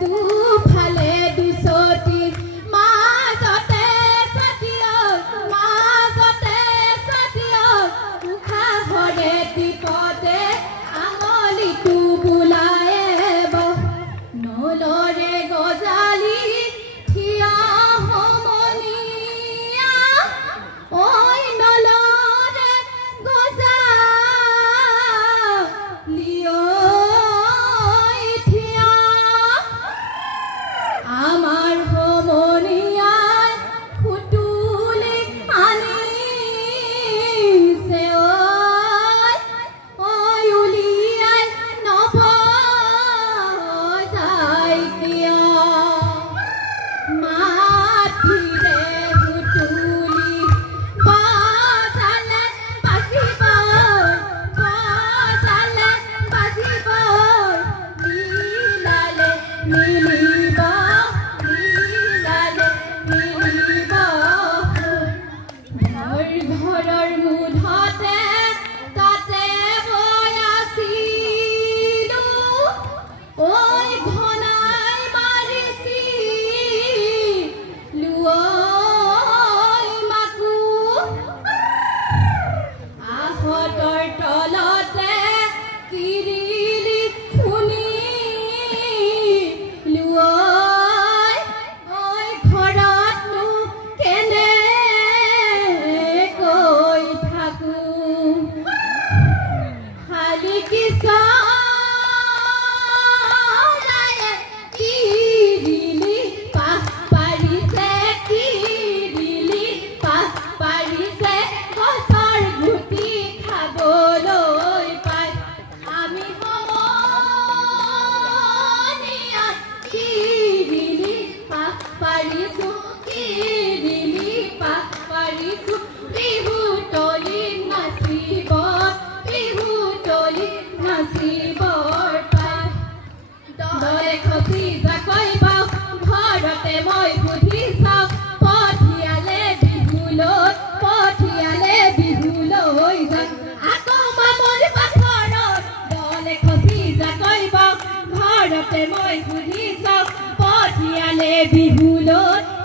দুফালে দুচতি মাজতে ছাতিয়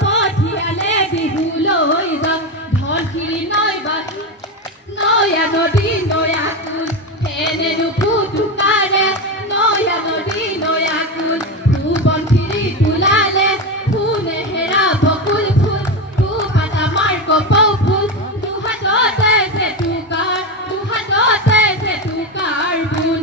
পঠিয়ালে বিহুলৈ যাওঁ ধনশিৰি নয়া নদী নয়া কুল এনেনো ফুটুকাৰে নয়া নদী নয়া কুল ফুবনশিৰি ফুলালে ফুলে হেৰা বকুল ফুল ফুহাত আমাৰ কপৌ ফুল দুহাততে জেতুকাৰ বুল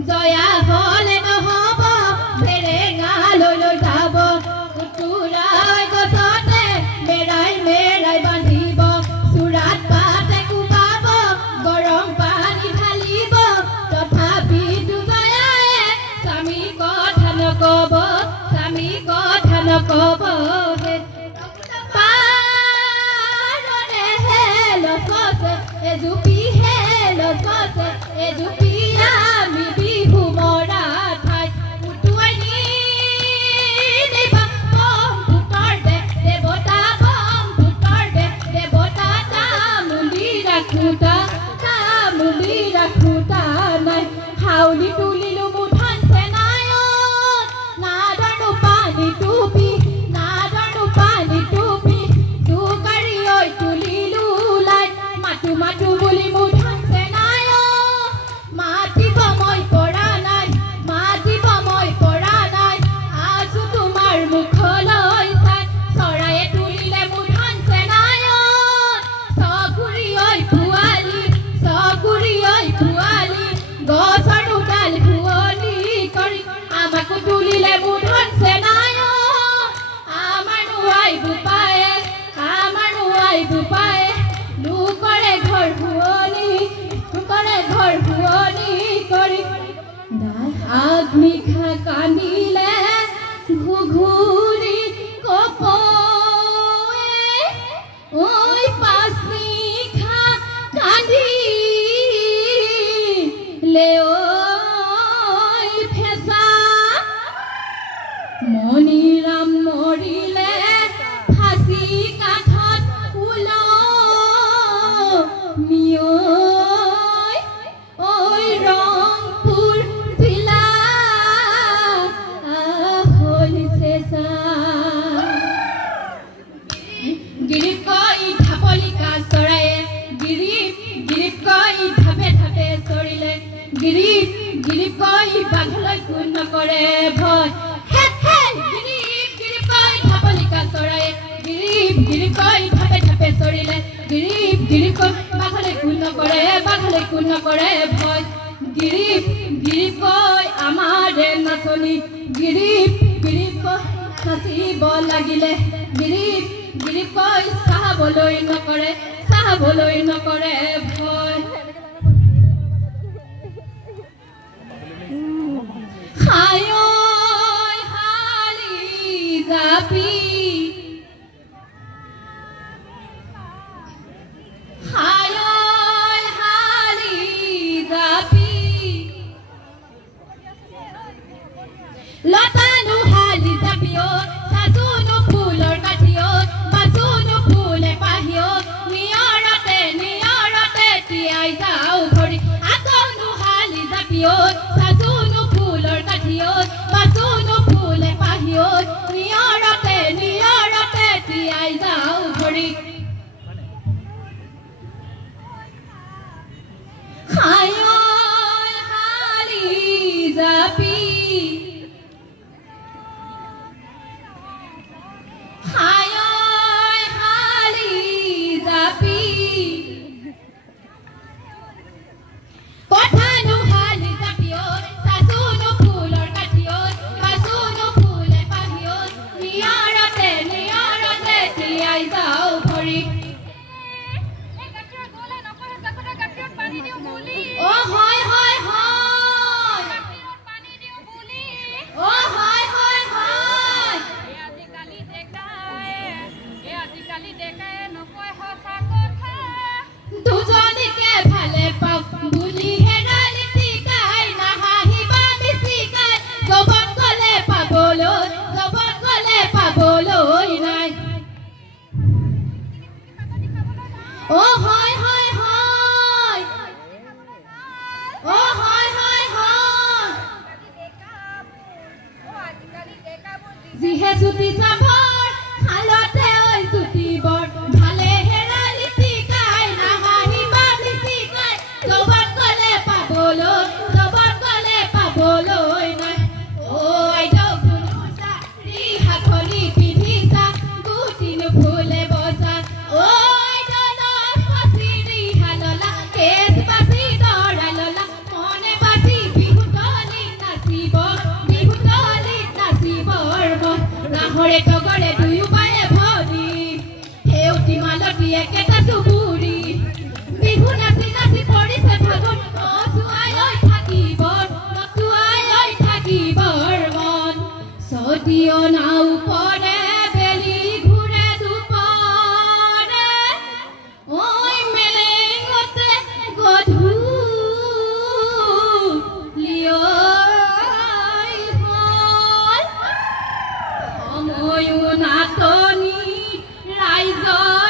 জয়া বলে নহব বেৰেঙা লৈ যাব উতুৰাই গছতে মেৰাই বান্ধিব চুৰাত পাতে কোবাব গৰম পানী ঢালিব তথাপিতো জয়ায়ে স্বামী কথা নকব পাৰনে হেল গছে এজুপি আমি বিহু মৰা ঠাই উটুৱাই নিবা বম ভূতৰ দেৱতা তামুলি ৰাখোতা নাই হাউলি তুলিলো মুঠান চেনায়ত নাজানো পানী টুপি দুকাৰি ঐ তুলিলো লাই মাতো বুলি মুঠান চেনায়ত মাতিব মই পৰা নাই আছো তোমাৰ মুখলৈ চাই চৰায়ে তুলিলে মুঠান চেনায়ত চকুৰি ঐ পোৱালি গছৰ ডাল ভুৱলি কৰি আমাকো তুলিলে মুঠান চেনায়ত আমাৰ নোৱাই বোপায়ে লোকৰে ঘৰ ভুৱলি কৰি আগ্নিখা কান্দিলে ঘুঘুৰি কপৌৱে ঐ পাছনিখা কান্দিলে ঐ ফেঁচা মণিৰাম মৰিলে ফাঁচি কাঠত ওলমিয় ৰংপুৰ জিলা হৈছে গিৰিপ কৈ ঢাপলিকা চৰায়ে গিৰিপ কৈ ঢাপে চৰিলে গিৰিপ কৈ বাঘলৈ কোন নকৰে ভয় গিৰিপ কৈ ঢাপলিকা চৰায়ে গিৰিপ কৈ ঢাপে চৰিলে গিৰিপ কৈ বাঘলৈ কোন নকৰে ভয় গিৰিপ কৈ আমাৰে নাচনি গিৰিপ কৈ নাচিব লাগিলে গিৰিপ কৈ চাবলৈ নকৰে ভয় হালি জাপি লতানো হালি জাপিও সাজুনো ফুলৰ কাঠিও বাজুনো ফুলে পাহিও নিয়ৰতে তিয়াই যাও ধৰি আকনো হালি জাপিও সাজুনো ফুলৰ কাঠিও বাজুনো ফুলে পাহিও নিয়ৰতে তিয়াই যাও ধৰি হালি জাপি বাহৰে টগৰে দুয়ো পায়ে ভৰি সেউতি মালতী একেটা চুবুৰি বিহু নাচি নাচি পৰিছে ফাগুন নচুৱাই লৈ থাকিবৰ মন যদিও নাও পৰে বেলি ঘূৰে দুপৰে ঐ মেলেঙতে গধূলিয়ৈ হ'ল সময়ো নাটনি ৰাইজৰ